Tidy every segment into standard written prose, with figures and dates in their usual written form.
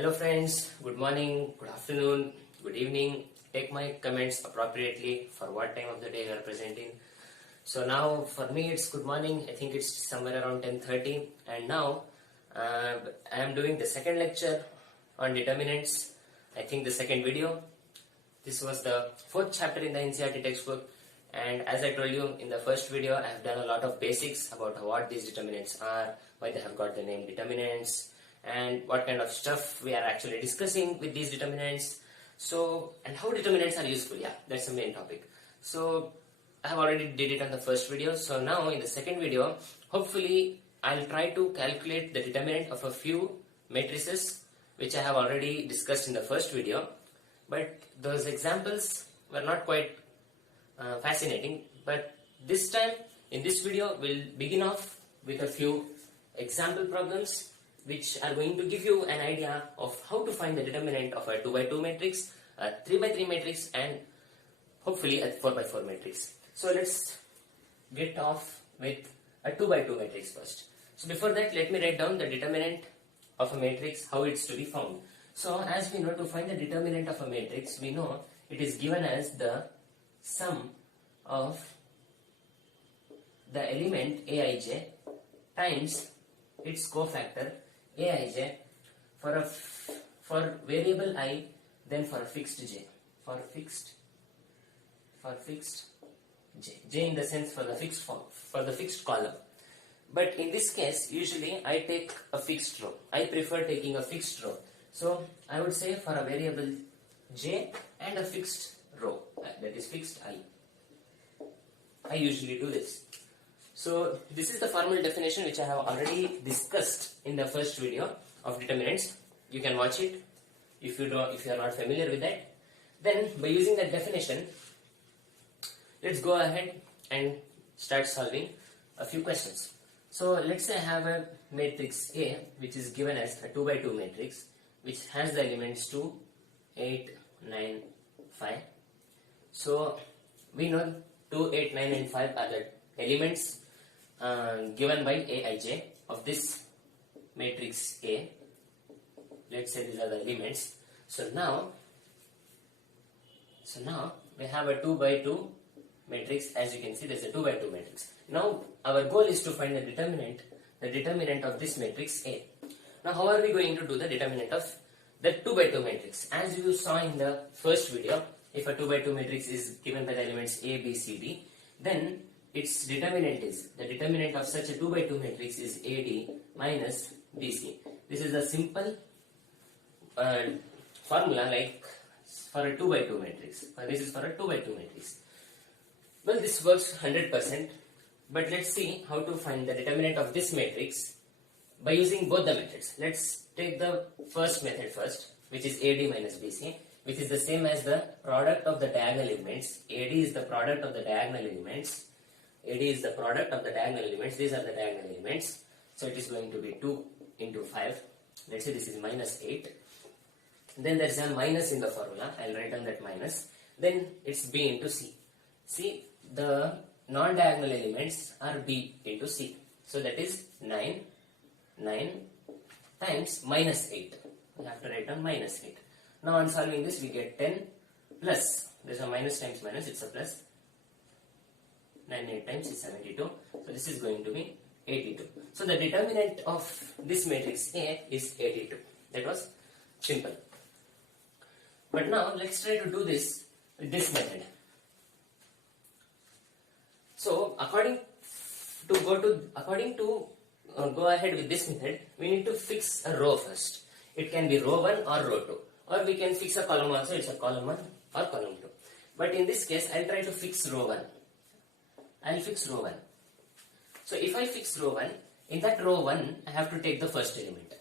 Hello friends, good morning, good afternoon, good evening. Take my comments appropriately for what time of the day you are presenting. So now for me it's good morning. I think it's somewhere around 10:30, and now I am doing the second lecture on determinants. I think the second video. This was the fourth chapter in the NCERT textbook, and as I told you in the first video, I have done a lot of basics about what these determinants are, why they have got the name determinants, and what kind of stuff we are actually discussing with these determinants. So, and how determinants are useful. Yeah, that's the main topic. So I have already did it on the first video. So now in the second video, hopefully I'll try to calculate the determinant of a few matrices which I have already discussed in the first video. But those examples were not quite fascinating. But this time in this video, we'll begin off with a few example problems which are going to give you an idea of how to find the determinant of a 2x2 matrix, a 3x3 matrix, and hopefully a 4x4 matrix. So let's get off with a 2x2 matrix first. So before that, let me write down the determinant of a matrix, how it's to be found. So as we know, to find the determinant of a matrix, we know it is given as the sum of the element Aij times its cofactor Aij for variable I, then for a fixed j, for fixed j in the sense for the fixed column. But in this case, usually I take a fixed row. I prefer taking a fixed row. So I would say for a variable j and a fixed row, that is fixed I usually do this. So this is the formal definition which I have already discussed in the first video of determinants. You can watch it if you are not familiar with that. Then by using that definition, let's go ahead and start solving a few questions. So let's say I have a matrix A which is given as a 2x2 matrix which has the elements 2, 8, 9, 5. So we know 2, 8, 9 and 5 are the elements given by Aij of this matrix A. Let's say these are the elements. So now we have a 2x2 matrix. As you can see, there's a 2x2 matrix. Now our goal is to find the determinant of this matrix A. Now how are we going to do the determinant of the 2x2 matrix? As you saw in the first video, if a 2x2 matrix is given by the elements A, B, C, D, then its determinant is, the determinant of such a 2x2 matrix is AD minus BC. This is a simple formula like for a 2x2 matrix. This is for a 2x2 matrix. Well, this works 100%, but let's see how to find the determinant of this matrix by using both the methods. Let's take the first method first, which is AD minus BC, which is the same as the product of the diagonal elements. AD is the product of the diagonal elements. AD is the product of the diagonal elements. These are the diagonal elements. So it is going to be 2 into 5. Let's say this is minus 8. Then there is a minus in the formula. I'll write down that minus. Then it's B into C. See, the non-diagonal elements are B into C. So that is 9 times minus 8. We have to write down minus 8. Now on solving this, we get 10 plus. There's a minus times minus. It's a plus. 9 8 times is 72. So this is going to be 82. So the determinant of this matrix A is 82. That was simple. But now let's try to do this with this method. So according to go ahead with this method, we need to fix a row first. It can be row 1 or row 2, or we can fix a column also. It's a column 1 or column 2. But in this case, I'll try to fix row 1. I'll fix row 1. So if I fix row 1, in that row 1, I have to take the first element.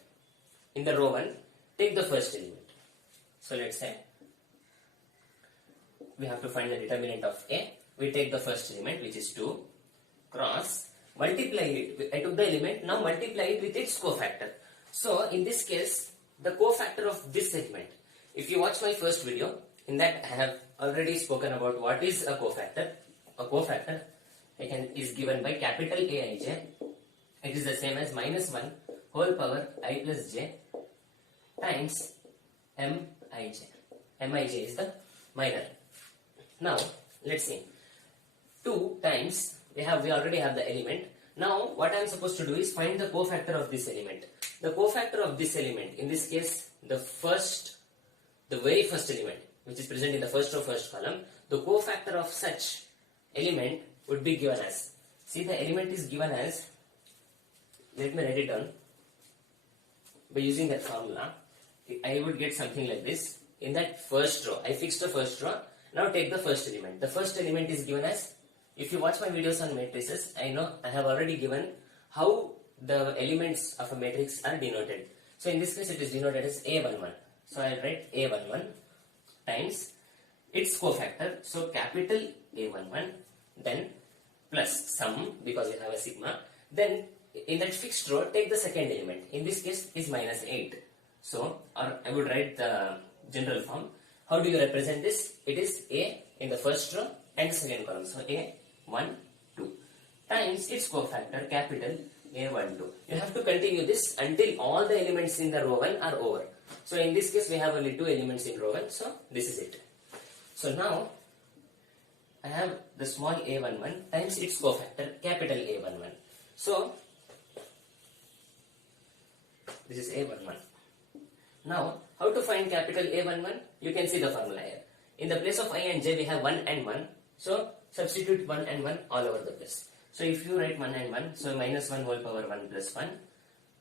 In the row 1, take the first element. So let's say we have to find the determinant of A. We take the first element, which is 2, cross, multiply it. I took the element, now multiply it with its cofactor. So in this case, the cofactor of this segment, if you watch my first video, in that I have already spoken about what is a cofactor. A cofactor is given by capital Aij. It is the same as minus 1 whole power I plus j times Mij. Mij is the minor. Now let's see. 2 times we already have the element. Now what I am supposed to do is find the cofactor of this element. The cofactor of this element, in this case the very first element which is present in the first row, first column, the cofactor of such element would be given as, see, the element is given as, let me write it down. By using that formula, I would get something like this. In that first row, I fixed the first row. Now take the first element. The first element is given as, if you watch my videos on matrices, I know I have already given how the elements of a matrix are denoted. So in this case it is denoted as A11. So I write A11 times its cofactor, so capital A11, then plus sum because you have a sigma, then in that fixed row take the second element, in this case is minus 8. So or I would write the general form. How do you represent this? It is A in the first row and second column, so A12 times its cofactor capital A12. You have to continue this until all the elements in the row 1 are over. So in this case we have only 2 elements in row 1, so this is it. So now I have the small A11 times its cofactor capital A11. So this is A11. Now how to find capital A11? You can see the formula here. In the place of I and j we have 1 and 1. So substitute 1 and 1 all over the place. So if you write 1 and 1, so minus 1 whole power 1 plus 1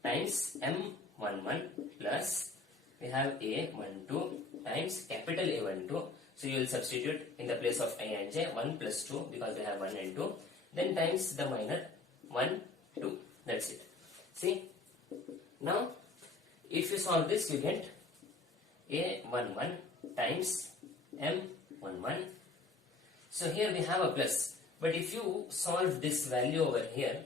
times M11 plus we have A12 times capital A12. So you will substitute in the place of I and j 1 plus 2 because we have 1 and 2. Then times the minor 1, 2. That's it. See? Now if you solve this you get A11 times M11. So here we have a plus. But if you solve this value over here,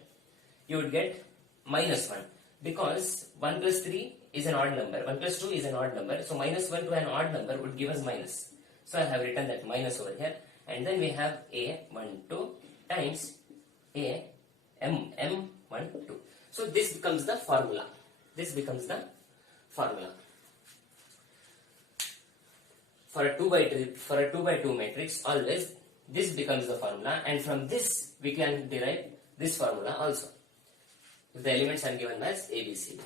you would get minus 1 because 1 plus 3 is an odd number, 1 plus 2 is an odd number, so minus 1 to an odd number would give us minus. So I have written that minus over here, and then we have A12 times M12. So this becomes the formula. This becomes the formula. For a 2 by 2 matrix, always this becomes the formula, and from this we can derive this formula also, if the elements are given as A, B, C, D.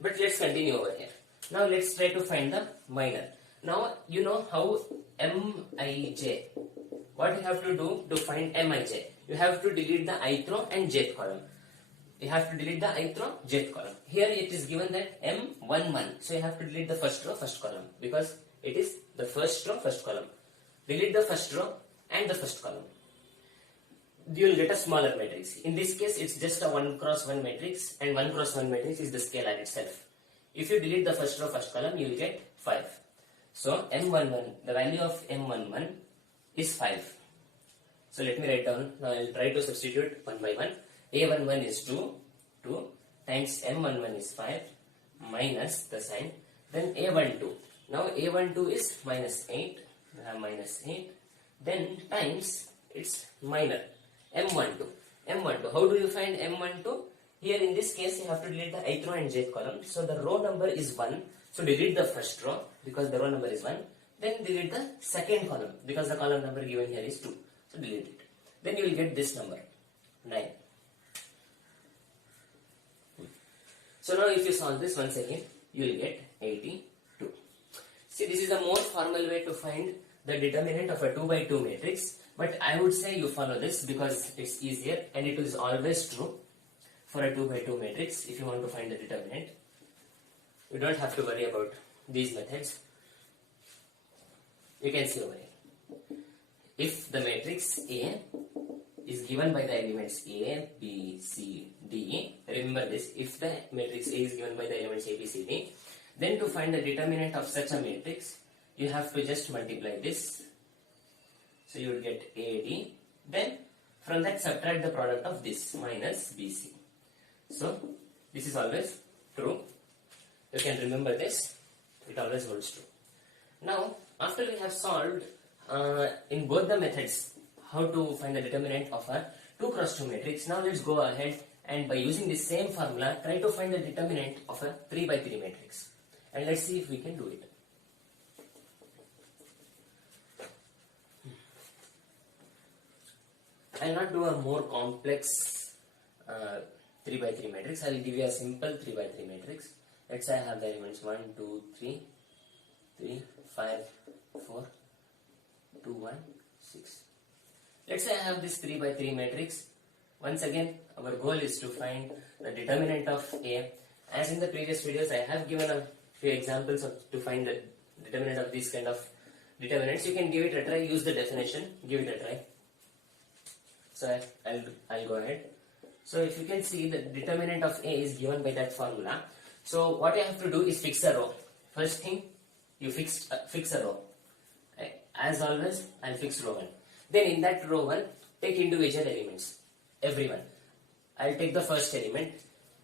But let's continue over here. Now let's try to find the minor. Now you know how Mij, what you have to do to find Mij? You have to delete the ith row and jth column. You have to delete the ith row, jth column. Here it is given that M11, so you have to delete the first row, first column, because it is the first row, first column. Delete the first row and the first column. You will get a smaller matrix. In this case, it's just a 1 cross 1 matrix, and 1 cross 1 matrix is the scalar itself. If you delete the first row, first column, you will get 5. So M11, the value of M11 is 5. So let me write down. Now I will try to substitute one by one. A11 is 2 times M11 is 5 minus the sign. Then A12. Now A12 is minus 8. We have minus 8. Then times its minor M12. M12. How do you find M12? Here in this case you have to delete the ith row and jth column. So the row number is 1. So delete the first row because the row number is 1. Then delete the second column because the column number given here is 2. So delete it. Then you will get this number 9. So now if you solve this once again, you will get 82. See, this is a more formal way to find the determinant of a 2 by 2 matrix, but I would say you follow this because it's easier and it is always true for a 2 by 2 matrix. If you want to find the determinant, you don't have to worry about these methods. You can see over here. If the matrix A is given by the elements A, B, C, D, remember this, if the matrix A is given by the elements A, B, C, D, then to find the determinant of such a matrix, you have to just multiply this. So you would get AD. Then from that subtract the product of this minus BC. So this is always true. You can remember this. It always holds true. Now after we have solved in both the methods how to find the determinant of a 2 cross 2 matrix, now let's go ahead and by using the same formula try to find the determinant of a 3 by 3 matrix. and let's see if we can do it. I'll not do a more complex 3 by 3 matrix. I'll give you a simple 3 by 3 matrix. Let's say I have the elements 1, 2, 3, 3, 5, 4, 2, 1, 6. Let's say I have this 3 by 3 matrix. Once again, our goal is to find the determinant of A. As in the previous videos, I have given a few examples to find the determinant of these kind of determinants. You can give it a try, use the definition, give it a try. So I'll go ahead. So if you can see, the determinant of A is given by that formula. So what you have to do is fix a row. First thing, you fix a row. As always, I'll fix row 1. Then in that row 1, take individual elements. Everyone. I'll take the first element,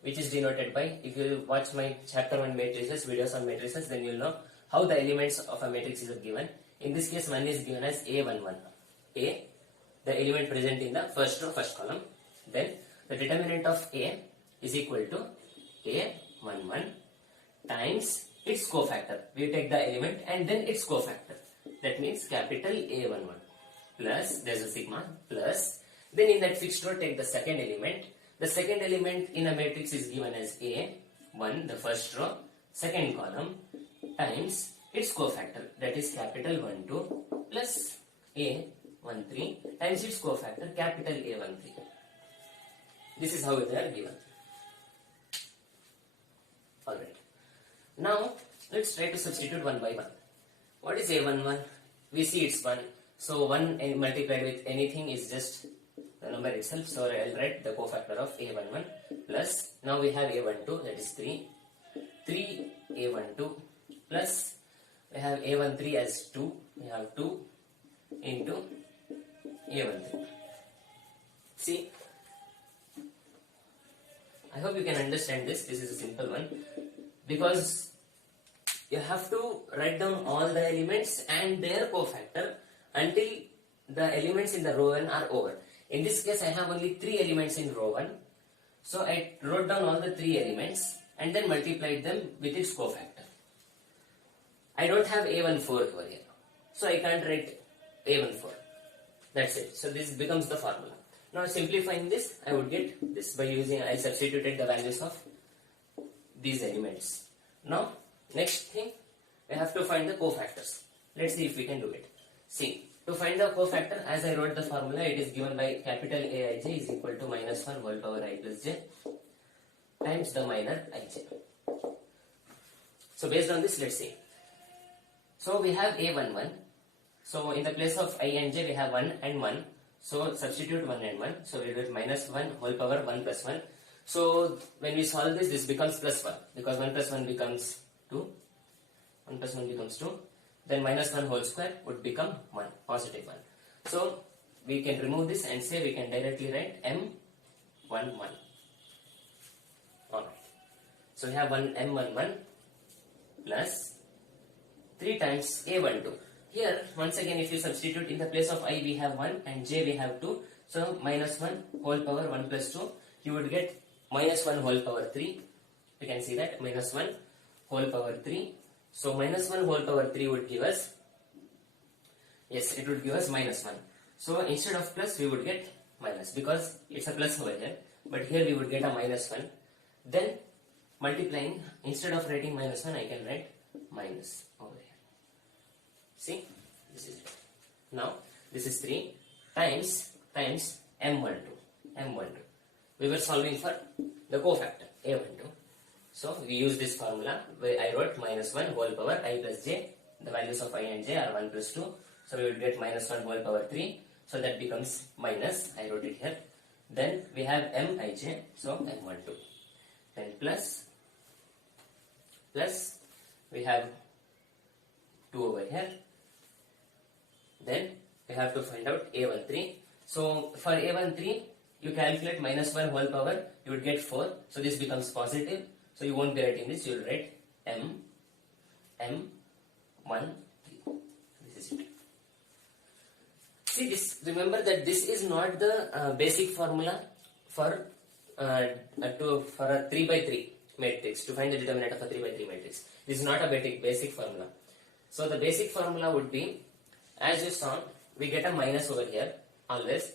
which is denoted by, if you watch my chapter 1 matrices, videos on matrices, then you'll know how the elements of a matrix is given. In this case, 1 is given as A11. A, the element present in the first row, first column. Then the determinant of A is equal to A11 times its cofactor. We take the element and then its cofactor. That means capital A11 plus, there's a sigma, plus, then in that fixed row take the second element. The second element in a matrix is given as A1, the first row, second column, times its cofactor, that is capital 12 plus A13 times its cofactor, capital A13. This is how they are given. Alright. Now, let's try to substitute one by one. What is A11? We see it's 1. So 1 multiplied with anything is just the number itself. So I'll write the cofactor of A11 plus, now we have A12, that is 3. 3 A12 plus, we have A13 as 2. We have 2 into A13. See, I hope you can understand this. This is a simple one. Because you have to write down all the elements and their cofactor until the elements in the row 1 are over. In this case, I have only 3 elements in row 1. So I wrote down all the 3 elements and then multiplied them with its cofactor. I don't have A14 over here. So I can't write A14. That's it. So this becomes the formula. Now simplifying this, I would get this by using, I substituted the values of these elements. Now, next thing, we have to find the cofactors. Let's see if we can do it. See, to find the cofactor, as I wrote the formula, it is given by capital Aij is equal to minus 1 whole power I plus j times the minor ij. So based on this, let's see. So we have A11. So in the place of I and j, we have 1 and 1. So substitute 1 and 1. So we get minus 1 whole power 1 plus 1. So when we solve this, this becomes plus 1. Because 1 plus 1 becomes 2. 1 plus 1 becomes 2. Then minus 1 whole square would become 1. Positive 1. So we can remove this and say we can directly write M11. Alright. So we have one M11 plus 3 times A12. Here, once again, if you substitute in the place of I, we have 1 and j, we have 2. So, minus 1 whole power 1 plus 2, you would get minus 1 whole power 3. You can see that, minus 1 whole power 3. So, minus 1 whole power 3 would give us, yes, it would give us minus 1. So, instead of plus, we would get minus because it's a plus over here. But here we would get a minus 1. Then, multiplying, instead of writing minus 1, I can write minus over here. See, this is it. Now, this is 3 times M12. We were solving for the cofactor, A12. So, we use this formula where I wrote minus 1 whole power I plus j. The values of I and j are 1 plus 2. So, we will get minus 1 whole power 3. So, that becomes minus, I wrote it here. Then, we have Mij, so M12. Then plus, we have 2 over here. Then we have to find out A13. So for A13, you calculate minus 1 whole power, you would get 4. So this becomes positive. So you won't be writing this, you will write M13. This is it. See this, remember that this is not the basic formula for a 3 by 3 matrix, to find the determinant of a 3 by 3 matrix. This is not a basic formula. So the basic formula would be, as you saw, we get a minus over here always.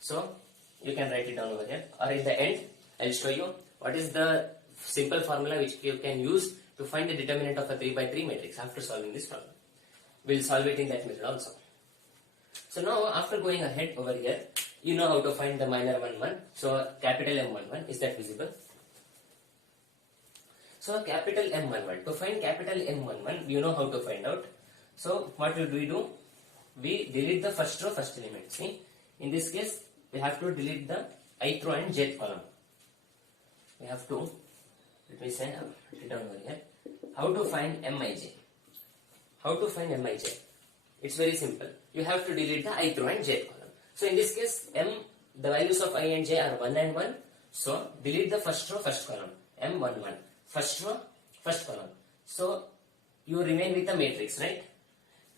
So you can write it down over here, or in the end I'll show you what is the simple formula which you can use to find the determinant of a 3 by 3 matrix after solving this problem. We'll solve it in that method also. So now after going ahead over here, you know how to find the minor 1 1. So capital M11, is that visible? So capital M11, to find capital M11, you know how to find out. So what would we do? We delete the first row, first element. See, in this case, we have to delete the ith row and jth column. We have to, let me say, write it down over here. How to find Mij? How to find Mij? It's very simple. You have to delete the ith row and jth column. So in this case, the values of I and j are 1 and 1. So delete the first row, first column. M11. First row, first column. So you remain with the matrix, right?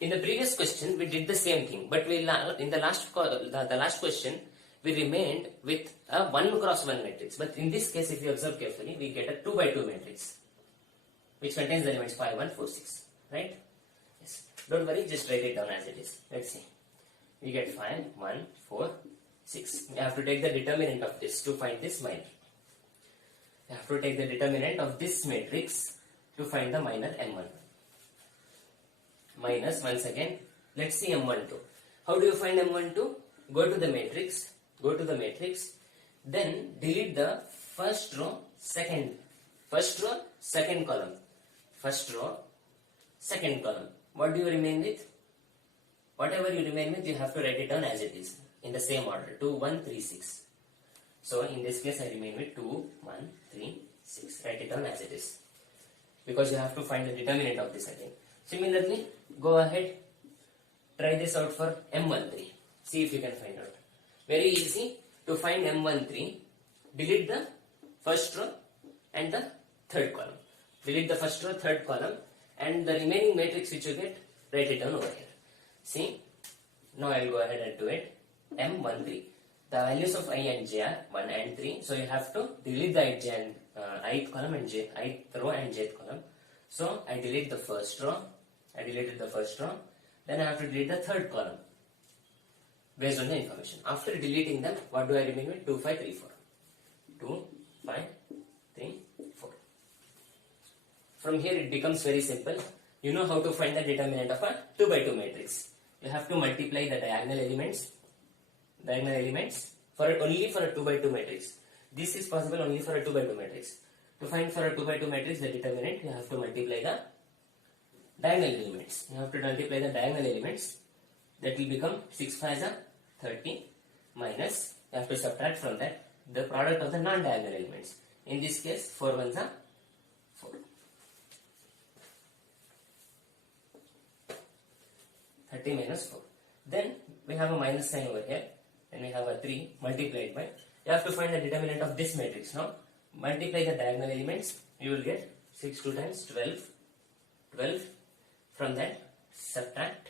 In the previous question, we did the same thing, but in the last question, we remained with a 1 cross 1 matrix. But in this case, if you observe carefully, we get a 2 by 2 matrix, which contains the elements 5, 1, 4, 6, right? Yes. Don't worry, just write it down as it is. Let's see. We get 5, 1, 4, 6. We have to take the determinant of this to find this minor. We have to take the determinant of this matrix to find the minor M1. Minus, once again, let's see M12. How do you find M12? Go to the matrix, then delete the first row, second column. First row, second column. What do you remain with? Whatever you remain with, you have to write it down as it is, in the same order, 2, 1, 3, 6. So in this case, I remain with 2, 1, 3, 6. Write it down as it is, because you have to find the determinant of this again. Similarly, go ahead, try this out for M13. See if you can find out. Very easy to find M13. Delete the first row and the third column. Delete the first row, third column, and the remaining matrix which you get, write it down over here. See, now I will go ahead and do it. M13. The values of I and j are 1 and 3. So you have to delete the ith column and ith row and jth column. So I delete the first row. I deleted the first row. Then I have to delete the third column based on the information. After deleting them, what do I remain with? 2, 5, 3, 4. 2, 5, 3, 4. From here it becomes very simple. You know how to find the determinant of a 2 by 2 matrix. You have to multiply the diagonal elements only for a 2 by 2 matrix. This is possible only for a 2 by 2 matrix. To find for a 2 by 2 matrix the determinant, you have to multiply the diagonal elements. You have to multiply the diagonal elements. That will become 6 5 are 30 minus, you have to subtract from that the product of the non-diagonal elements. In this case, 4 1s are 4. 30 minus 4. Then we have a minus sign over here. Then we have a 3 multiplied by. You have to find the determinant of this matrix now. Multiply the diagonal elements. You will get 6 2 times 12. 12. From that subtract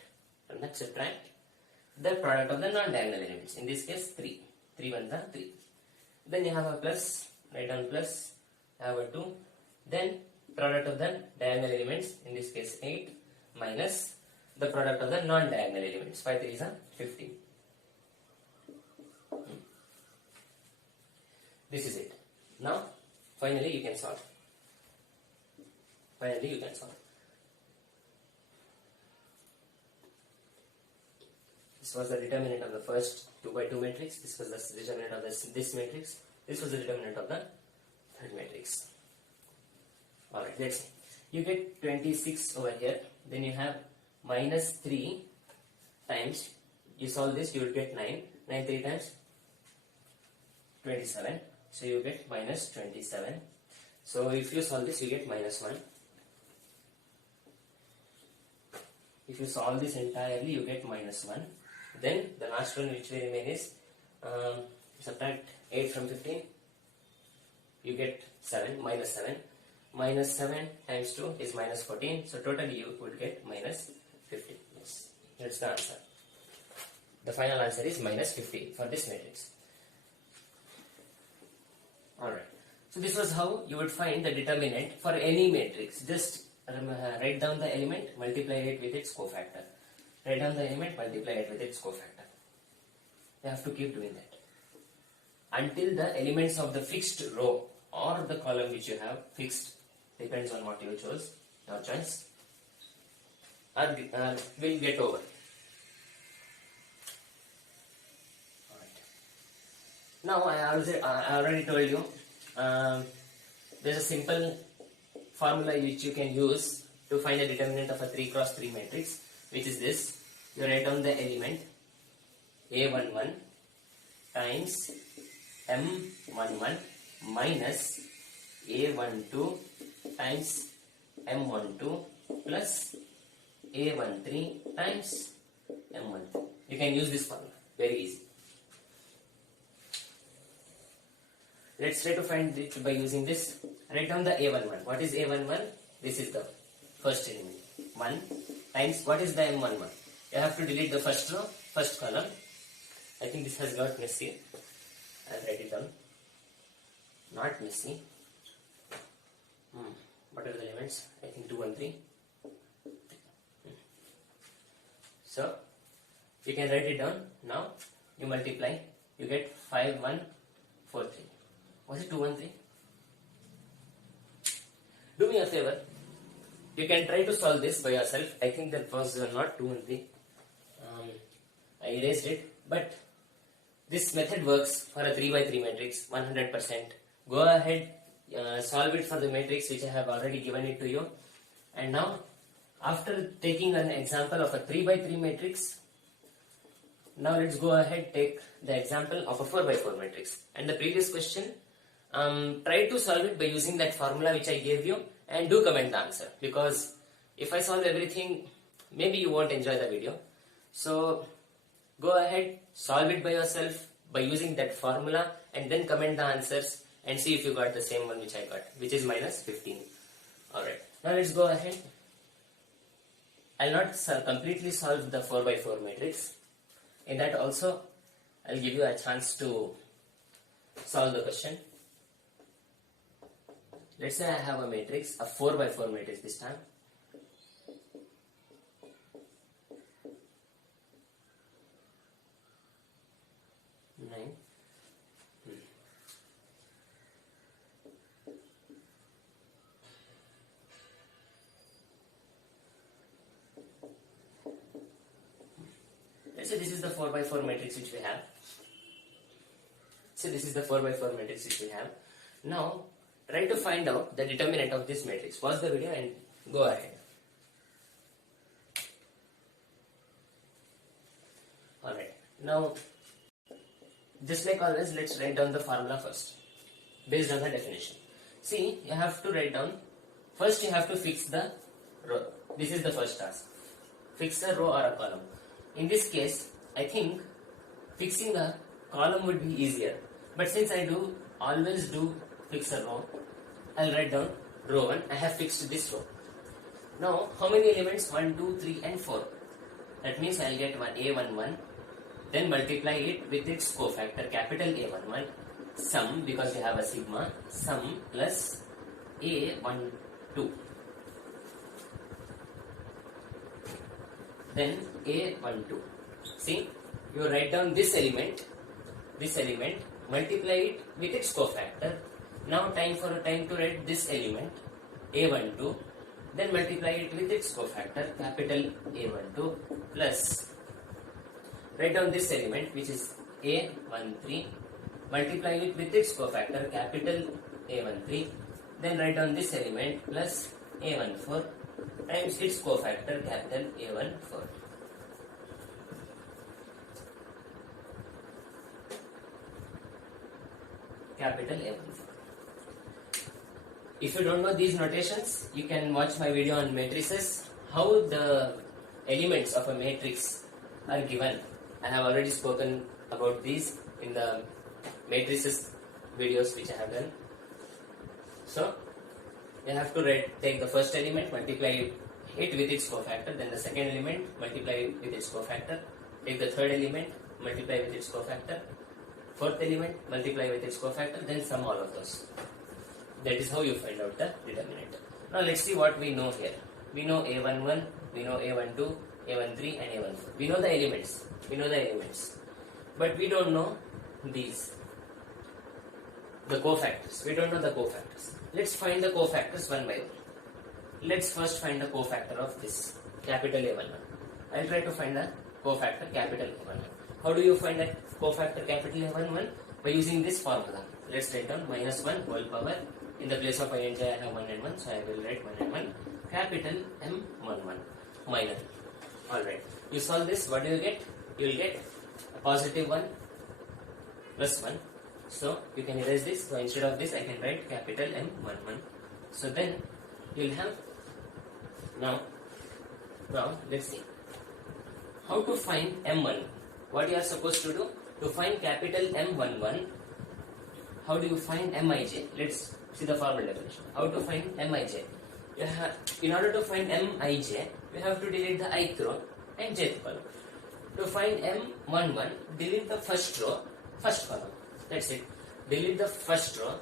the product of the non-diagonal elements. In this case 3. 3 1s are 3. Then you have a plus. Write down plus. You have a 2. Then product of the diagonal elements. In this case 8 minus the product of the non-diagonal elements. 5 3s are 15. This is it. Now, finally you can solve. This was the determinant of the first 2 by 2 matrix. This was the determinant of this matrix. This was the determinant of the third matrix. Alright, let's see. You get 26 over here. Then you have minus 3 times. You solve this, you will get 9. 9 3 times 27. So you get minus 27. So if you solve this, you get minus 1. If you solve this entirely, you get minus 1. Then the last one which will remain is subtract 8 from 15. You get 7, minus 7. Minus 7 times 2 is minus 14. So totally you would get minus 15. Yes, that's the answer. The final answer is minus 15 for this matrix. Alright. So this was how you would find the determinant for any matrix. Just write down the element, multiply it with its cofactor. Write down the element, multiply it with its cofactor. You have to keep doing that until the elements of the fixed row or the column which you have fixed, depends on what you chose, your choice, will get over. Now I already told you there's a simple formula which you can use to find the determinant of a 3 cross 3 matrix, which is this. You write down the element A11 times M11 minus A12 times M12 plus A13 times M13. You can use this formula, very easy. Let's try to find it by using this. Write down the A11. What is A11? This is the first element. 1 times, what is the M11? You have to delete the first row, first column. I think this has got messy. I'll write it down. Not messy. What are the elements? I think 2 and 3. So, you can write it down. Now, you multiply. You get 5, 1, 4, 3. Was it 2, 1, 3? Do me a favor. You can try to solve this by yourself. I think that was not 2 and 3. I erased it. But this method works for a 3 by 3 matrix 100%. Go ahead, solve it for the matrix which I have already given it to you. And now, after taking an example of a 3 by 3 matrix, now let's go ahead take the example of a 4 by 4 matrix. And the previous question, try to solve it by using that formula which I gave you, and do comment the answer, because if I solve everything, maybe you won't enjoy the video. So go ahead, solve it by yourself by using that formula, and then comment the answers and see if you got the same one which I got, which is minus 15. Alright, now let's go ahead. I'll not completely solve the 4 by 4 matrix. In that also, I'll give you a chance to solve the question. Let's say I have a matrix, a 4 by 4 matrix this time. Let's say this is the 4 by 4 matrix which we have. So this is the 4 by 4 matrix which we have. Now, try to find out the determinant of this matrix. Pause the video and go ahead. Alright, now just like always, let's write down the formula first based on the definition. See, you have to write down, first you have to fix the row. This is the first task. Fix a row or a column. In this case, I think fixing a column would be easier. But since I always do fix a row, I'll write down row 1. I have fixed this row. Now, how many elements? 1, 2, 3 and 4. That means I'll get A11. Then multiply it with its cofactor, capital A11. Sum, because we have a sigma, sum plus A12. Then A12. See, you write down this element, multiply it with its cofactor. Now time to write this element, A12, then multiply it with its cofactor, capital A12, plus, write down this element which is A13, multiply it with its cofactor, capital A13, then write down this element plus A14 times its cofactor, capital A14. Capital A14. If you don't know these notations, you can watch my video on matrices, how the elements of a matrix are given. I have already spoken about these in the matrices videos which I have done. So, you have to take the first element, multiply it with its cofactor, then the second element, multiply it with its cofactor, take the third element, multiply with its cofactor, fourth element, multiply with its cofactor, then sum all of those. That is how you find out the determinant. Now let's see what we know here. We know A11, we know A12, A13 and A14. We know the elements. But we don't know these. The cofactors. We don't know the cofactors. Let's find the cofactors one by one. Let's first find the cofactor of this capital A11. I'll try to find the cofactor capital A11. How do you find that cofactor capital A11? By using this formula. Let's write down -1 whole power. In the place of I and j I have 1 and 1, so I will write 1 and 1. Capital M11 minor. Alright. You solve this, what do you get? You will get a positive 1 plus 1. So you can erase this. So instead of this, I can write capital M11. So then you will have now let's see how to find M1. What you are supposed to do to find capital M11? How do you find Mij? Let's see the formal definition. How to find Mij? In order to find Mij, you have to delete the ith row and jth column. To find M11, delete the first row, first column. That's it. Delete the first row.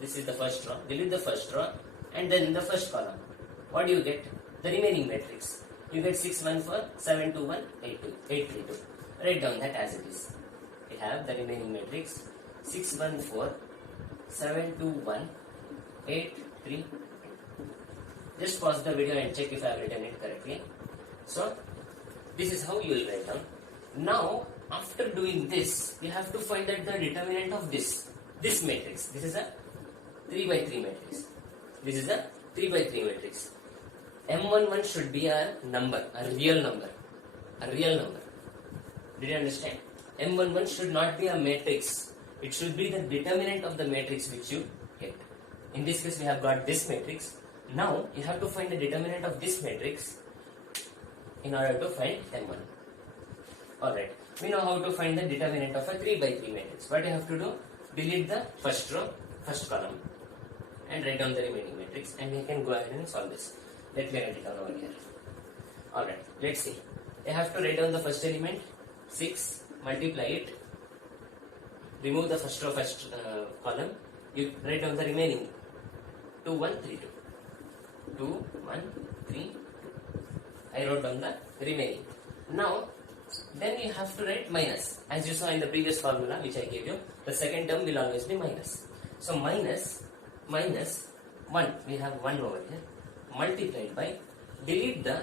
This is the first row. Delete the first row and then the first column. What do you get? The remaining matrix. You get 614, 721, 832. Write down that as it is. We have the remaining matrix 614, 721, 832. Just pause the video and check if I have written it correctly. So this is how you will write down. Now after doing this, you have to find out the determinant of this matrix. This is a 3 by 3 matrix. This is a 3 by 3 matrix. M11 should be a number, a real number. Did you understand? M11 should not be a matrix. It should be the determinant of the matrix which you get. In this case, we have got this matrix. Now you have to find the determinant of this matrix in order to find M1. Alright, we know how to find the determinant of a 3 by 3 matrix. What you have to do? Delete the first row, first column and write down the remaining matrix, and we can go ahead and solve this. Let me write it down over here. Alright, let's see. You have to write down the first element, 6, multiply it, remove the first row, first column, you write down the remaining 2, 1, 3, 2. 2, 1, 3, 2. I wrote down the remaining. Now, then you have to write minus. As you saw in the previous formula which I gave you, the second term will always be minus. So minus 1, we have 1 over here, multiplied by, delete the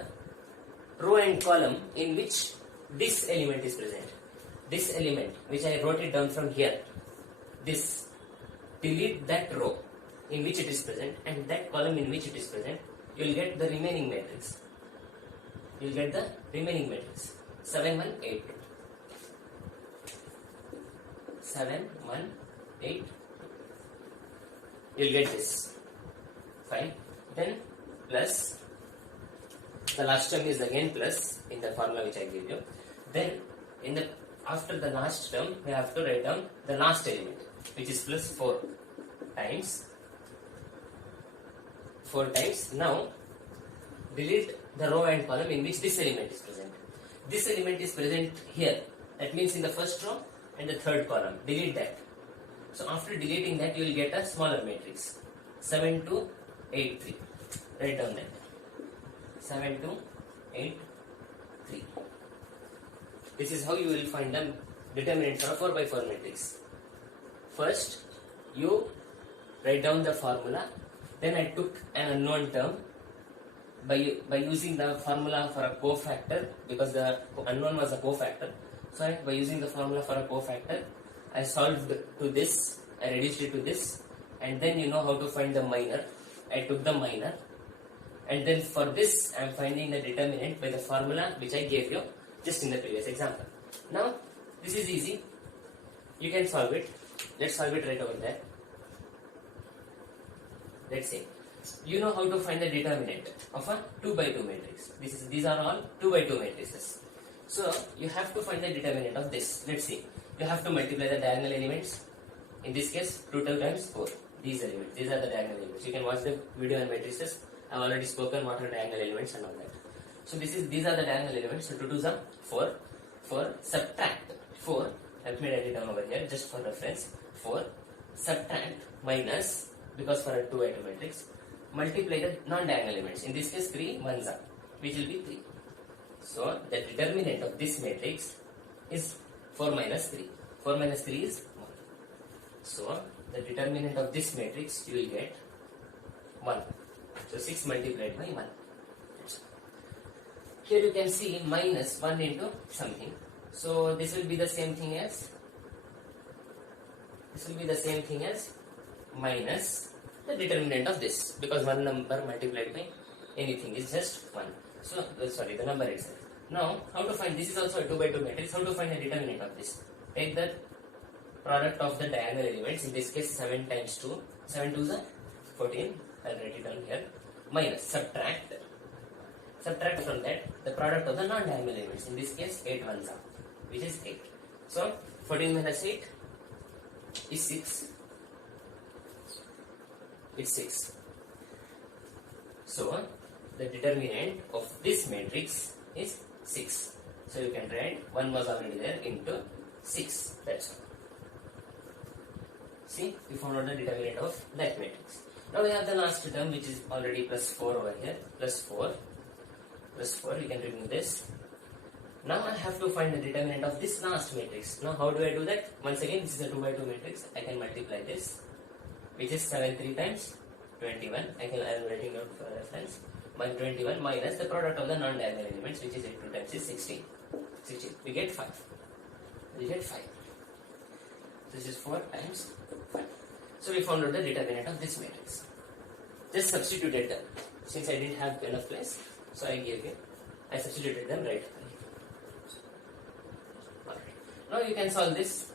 row and column in which this element is present. This element which I wrote it down from here, this, delete that row in which it is present and that column in which it is present, you will get the remaining matrix. 7182. 7182. You will get this. Fine. Then plus, the last term is again plus in the formula which I gave you. Then after the last term, we have to write down the last element, which is plus 4 times. Now delete the row and column in which this element is present. This element is present here. That means in the first row and the third column. Delete that. So after deleting that, you will get a smaller matrix. 7283. Write down that. 7283. This is how you will find the determinant for a 4 by 4 matrix. First, you write down the formula. Then I took an unknown term by using the formula for a cofactor, because the unknown was a cofactor. So by using the formula for a cofactor, I solved to this, I reduced it to this, and then you know how to find the minor. I took the minor, and then for this I am finding the determinant by the formula which I gave you just in the previous example. Now this is easy, you can solve it. Let's solve it right over there. Let's say you know how to find the determinant of a 2 by 2 matrix. These are all 2 by 2 matrices. So you have to find the determinant of this. Let's see. You have to multiply the diagonal elements. In this case, 2 times 4. These elements. These are the diagonal elements. You can watch the video on matrices. I have already spoken what are diagonal elements and all that. So these are the diagonal elements. So 2 2s are 4. 4 subtract 4. Let me write it down over here just for reference. 4 subtract minus because for a 2 by 2 matrix, multiply the non-diagonal elements. In this case, 3 ones are, which will be 3. So the determinant of this matrix is 4 minus 3. 4 minus 3 is 1. So the determinant of this matrix you will get 1. So 6 multiplied by 1. Here you can see minus 1 into something. So this will be the same thing as minus the determinant of this, because one number multiplied by anything is just 1. So sorry, the number itself. Now how to find, this is also a 2 by 2 matrix, how to find the determinant of this? Take the product of the diagonal elements, in this case 7 times 2, 7 2s are 14, I'll write it down here, minus, subtract from that the product of the non-diagonal elements, in this case 8 ones are, which is 8. So 14 minus 8 is 6. It's 6. So the determinant of this matrix is 6. So you can write 1 was already there into 6. That's all. See, we found out the determinant of that matrix. Now we have the last term, which is already plus 4 over here. Plus 4. We can remove this. Now I have to find the determinant of this last matrix. Now how do I do that? Once again, this is a 2 by 2 matrix. I can multiply this, which is 7 3 times 21. I am writing out for reference. 21 minus the product of the non-diagonal elements, which is 8 2 times is 16. We get 5. This is 4 times 5. So we found out the determinant of this matrix. Just substituted them. Since I didn't have enough place, so I substituted them right. Now you can solve this.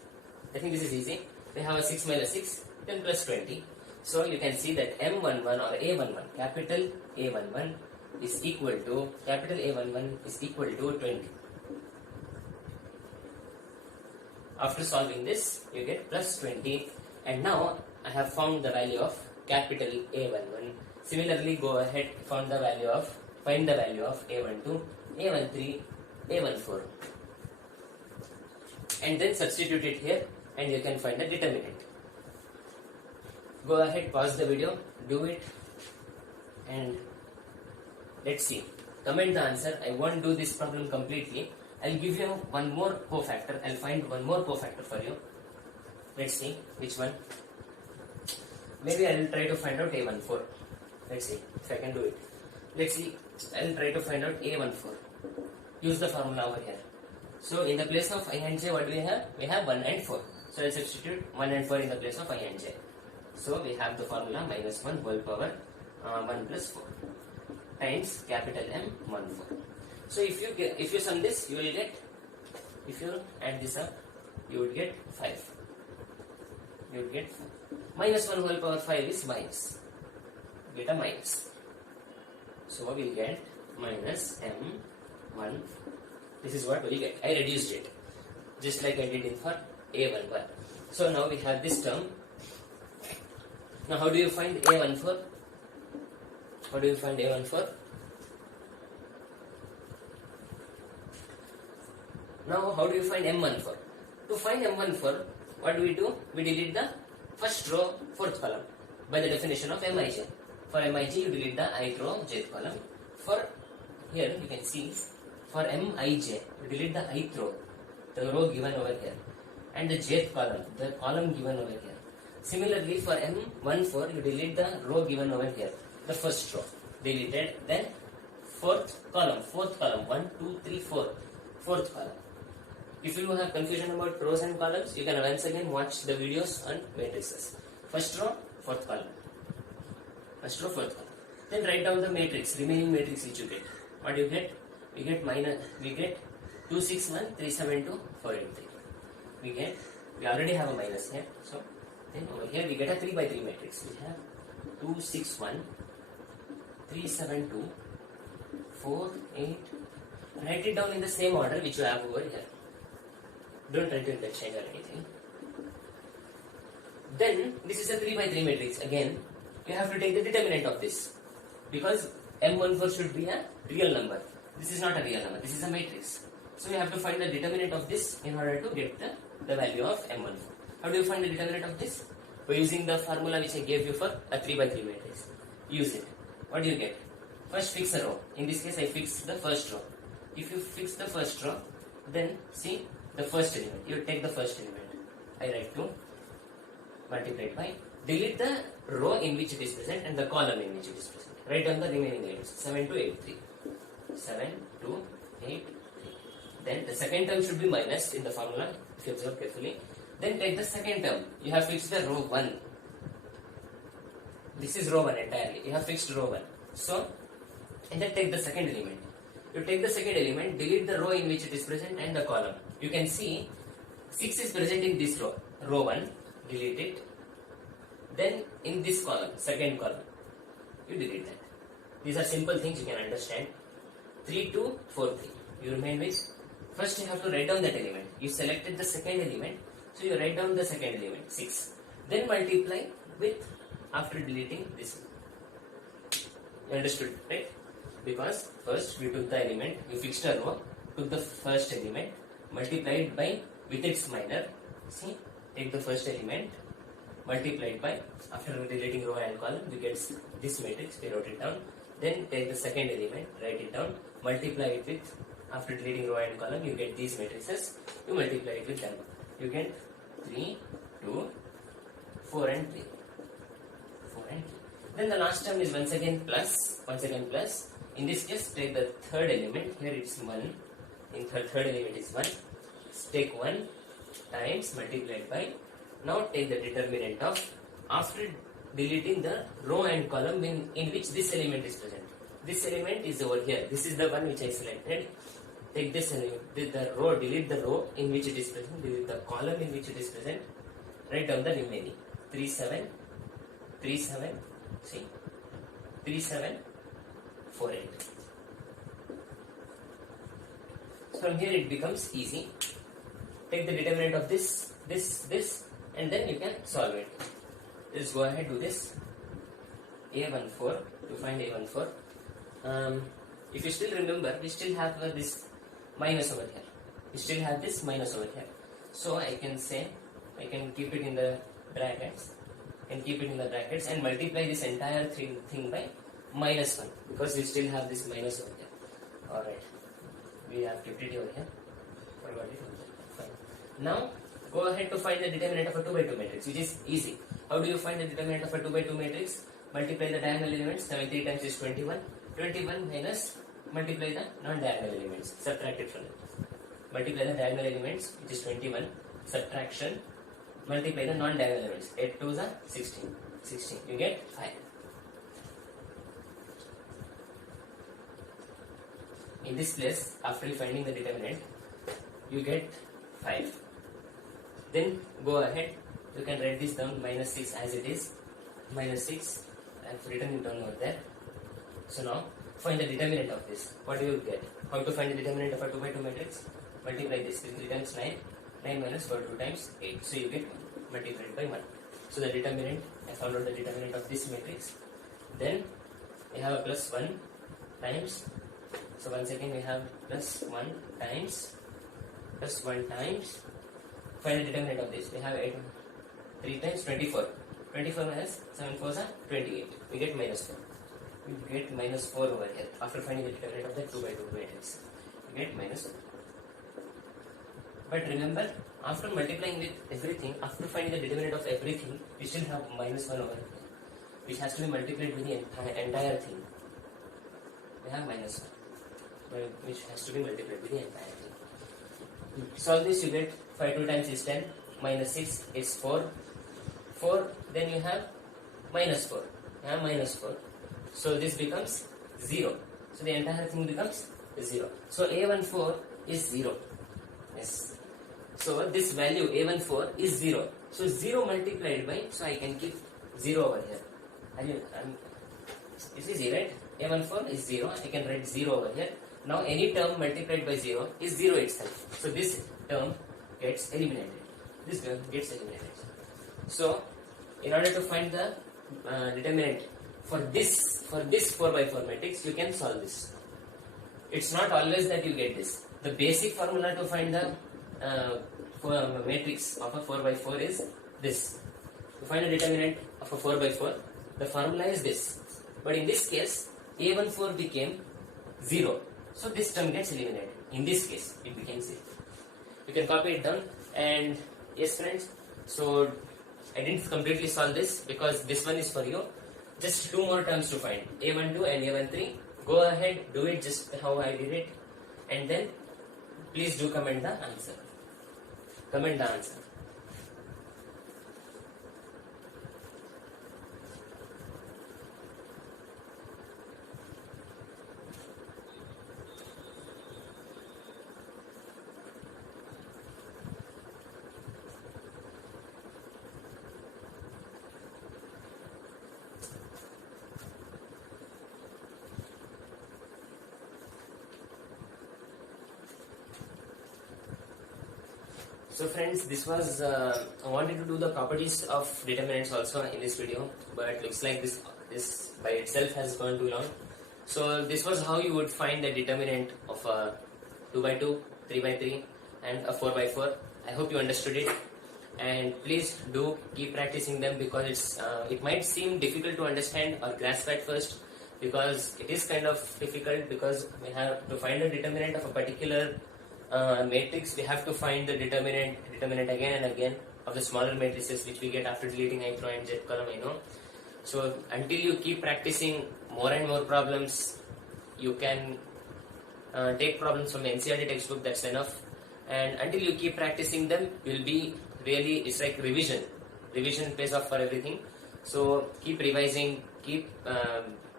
I think this is easy. They have a 6 minus 6, then plus 20. So you can see that M11 or A11, capital A11 is equal to 20. After solving this, you get plus 20. And now I have found the value of capital A11. Similarly, go ahead, find the value of A12, A13, A14. And then substitute it here and you can find the determinant. Go ahead, pause the video, do it, and let's see. Comment the answer. I won't do this problem completely. I'll give you one more cofactor. I'll find one more cofactor for you. Let's see which one. Maybe I'll try to find out A14. Let's see if I can do it. Let's see. I'll try to find out A14. Use the formula over here. So in the place of I and j, what do we have? We have 1 and 4. So I'll substitute 1 and 4 in the place of I and j. So we have the formula minus 1 whole power 1 plus 4 times capital M14. So if you sum this, you will get, if you add this up, you would get 5. Minus 1 whole power 5 is minus. Get a minus. So we will get minus M1. This is what we will get. I reduced it, just like I did in for A11. So now we have this term. Now how do you find A14? Now how do you find M14? To find M14, what do? We delete the first row, fourth column by the definition of Mij. For Mij, you delete the ith row, jth column. For here, you can see, for Mij, you delete the ith row, the row given over here, and the jth column, the column given over here. Similarly, for M14, you delete the row given over here, the first row, deleted, then fourth column, 1, 2, 3, 4, fourth column. If you have confusion about rows and columns, you can once again watch the videos on matrices. First row, fourth column. Then write down the matrix, remaining matrix which you get. What do you get? We get 2, 6, 1, 3, 7, 2, 4, 8, 3. We already have a minus here. So then over here we get a 3 by 3 matrix. We have 2, 6, 1, 3, 7, 2, 4, 8. Write it down in the same order which you have over here. Don't try to interchange or anything. Then this is a 3 by 3 matrix. Again, you have to take the determinant of this, because M14 should be a real number. This is not a real number. This is a matrix. So you have to find the determinant of this in order to get the value of M14. How do you find the determinant of this? by using the formula which I gave you for a 3 by 3 matrix. Use it. What do you get? First fix a row. In this case I fix the first row. If you fix the first row, then see the first element. You take the first element. I write 2 multiplied by, delete the row in which it is present and the column in which it is present. Write down the remaining elements. 7 to 8, 3. 7 to 8, 3. Then the second term should be minus in the formula, if you observe carefully. Then take the second term. You have fixed the row 1. This is row 1 entirely. You have fixed row 1. So, and then take the second element. You take the second element, delete the row in which it is present and the column. You can see 6 is present in this row. Row 1, delete it. Then in this column, second column, you delete that. These are simple things you can understand. 3, 2, 4, 3. You remain with, first you have to write down that element. You selected the second element, so you write down the second element, 6. Then multiply with, after deleting this. You understood, right? Because first we took the element, you fixed a row, took the first element, multiplied by with its minor. See, take the first element, multiplied by, after deleting row and column, you get this matrix, we wrote it down. Then take the second element, write it down, multiply it with, after deleting row and column, you get these matrices, you multiply it with them. You get 3, 2, 4 and 3. 4 and 3. Then the last term is once again plus. In this case, take the third element, here it's 1, in third element is 1, take 1 times multiplied by, now take the determinant of, after deleting the row and column in which this element is present. This element is over here, this is the one which I selected. Take this element, the row, delete the row in which it is present, delete the column in which it is present, write down the remaining. 3, 7, 3, 7, see, 3, 7, 4, 8. So from here it becomes easy. Take the determinant of this, and then you can solve it. Let's go ahead do this. A14, to find A14. If you still remember, we still have this minus over here. We still have this minus over here. So I can say, I can keep it in the brackets, and multiply this entire thing by minus 1, because we still have this minus over here. Alright, we have kept it over here. Forgot it over there. Fine. Now go ahead to find the determinant of a 2 by 2 matrix, which is easy. How do you find the determinant of a 2 by 2 matrix? Multiply the diagonal elements. 73 times is 21. 21 minus, multiply the non-diagonal elements. Subtract it from it. Multiply the diagonal elements, which is 21. Subtraction. Multiply the non-diagonal elements. 8 2s are 16. 16. You get 5. In this place, after finding the determinant, you get 5. Then go ahead. You can write this down, minus 6 as it is. Minus 6. I have written it down over there. So now, find the determinant of this. What do you get? How to find the determinant of a 2 by 2 matrix? Multiply this. 3 times 9. 9 minus 4, 2 times 8. So you get 1 multiplied by 1. So the determinant, I found out the determinant of this matrix. Then we have a plus 1 times. So once again we have plus 1 times. Plus 1 times. Find the determinant of this. We have 8. 3 times 24. 24 minus 7 4s are 28. We get minus 4. We get minus 4 over here. After finding the determinant of the 2 by 2 matrix, we get minus 4. But remember, after multiplying with everything, after finding the determinant of everything, we still have minus 1 over here, which has to be multiplied with the entire thing. We have minus 1, which has to be multiplied with the entire thing. Solve this, you get 5 2 times is 10, minus 6 is 4. 4, then you have minus 4. You have minus 4. So this becomes 0. So the entire thing becomes 0. So A14 is 0. Yes. So this value A14 is 0. So 0 multiplied by, so I can keep 0 over here. This is 0, right? A14 is 0. I can write 0 over here. Now any term multiplied by 0 is 0 itself. So this term gets eliminated. This term gets eliminated. So in order to find the determinant for this 4 by 4 matrix, you can solve this. It's not always that you get this. The basic formula to find the matrix of a 4 by 4 is this. To find a determinant of a 4 by 4, the formula is this. But in this case, A14 became 0. So this term gets eliminated. In this case, it became 0. You can copy it down. And yes friends, so I didn't completely solve this because this one is for you. Just 2 more terms to find, A12 and A13. Go ahead, do it just how I did it. And then please do comment the answer. Comment the answer. So friends, this was I wanted to do the properties of determinants also in this video, but looks like this by itself has gone too long. So this was how you would find the determinant of a 2 by 2, 3 by 3 and a 4 by 4. I hope you understood it, and please do keep practicing them because it might seem difficult to understand or grasp at first, because it is kind of difficult because we have to find a determinant of a particular matrix. We have to find the determinant again and again of the smaller matrices which we get after deleting ith row and jth column, I know. So until you keep practicing more and more problems, you can take problems from the NCERT textbook, that's enough. And until you keep practicing them, you'll be really, it's like revision pays off for everything. So keep revising, keep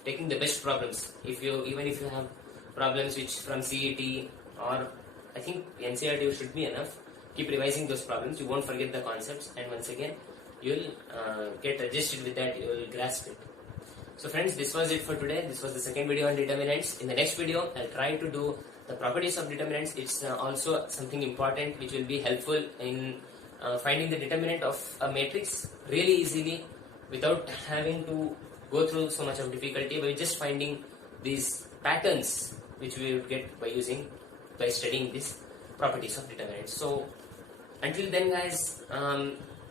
taking the best problems. Even if you have problems which from CET or I think NCERT should be enough, keep revising those problems. You won't forget the concepts, and once again you'll get adjusted with that, you will grasp it. So friends, this was it for today. This was the second video on determinants. In the next video, I'll try to do the properties of determinants. It's also something important which will be helpful in finding the determinant of a matrix really easily without having to go through so much of difficulty, by just finding these patterns which we would get by studying these properties of determinants. So until then guys,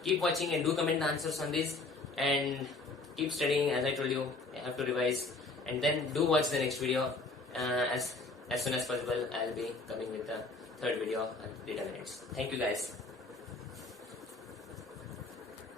keep watching and do comment the answers on this, and keep studying. As I told you, you have to revise, and then do watch the next video. As soon as possible, I'll be coming with the third video on determinants. Thank you guys.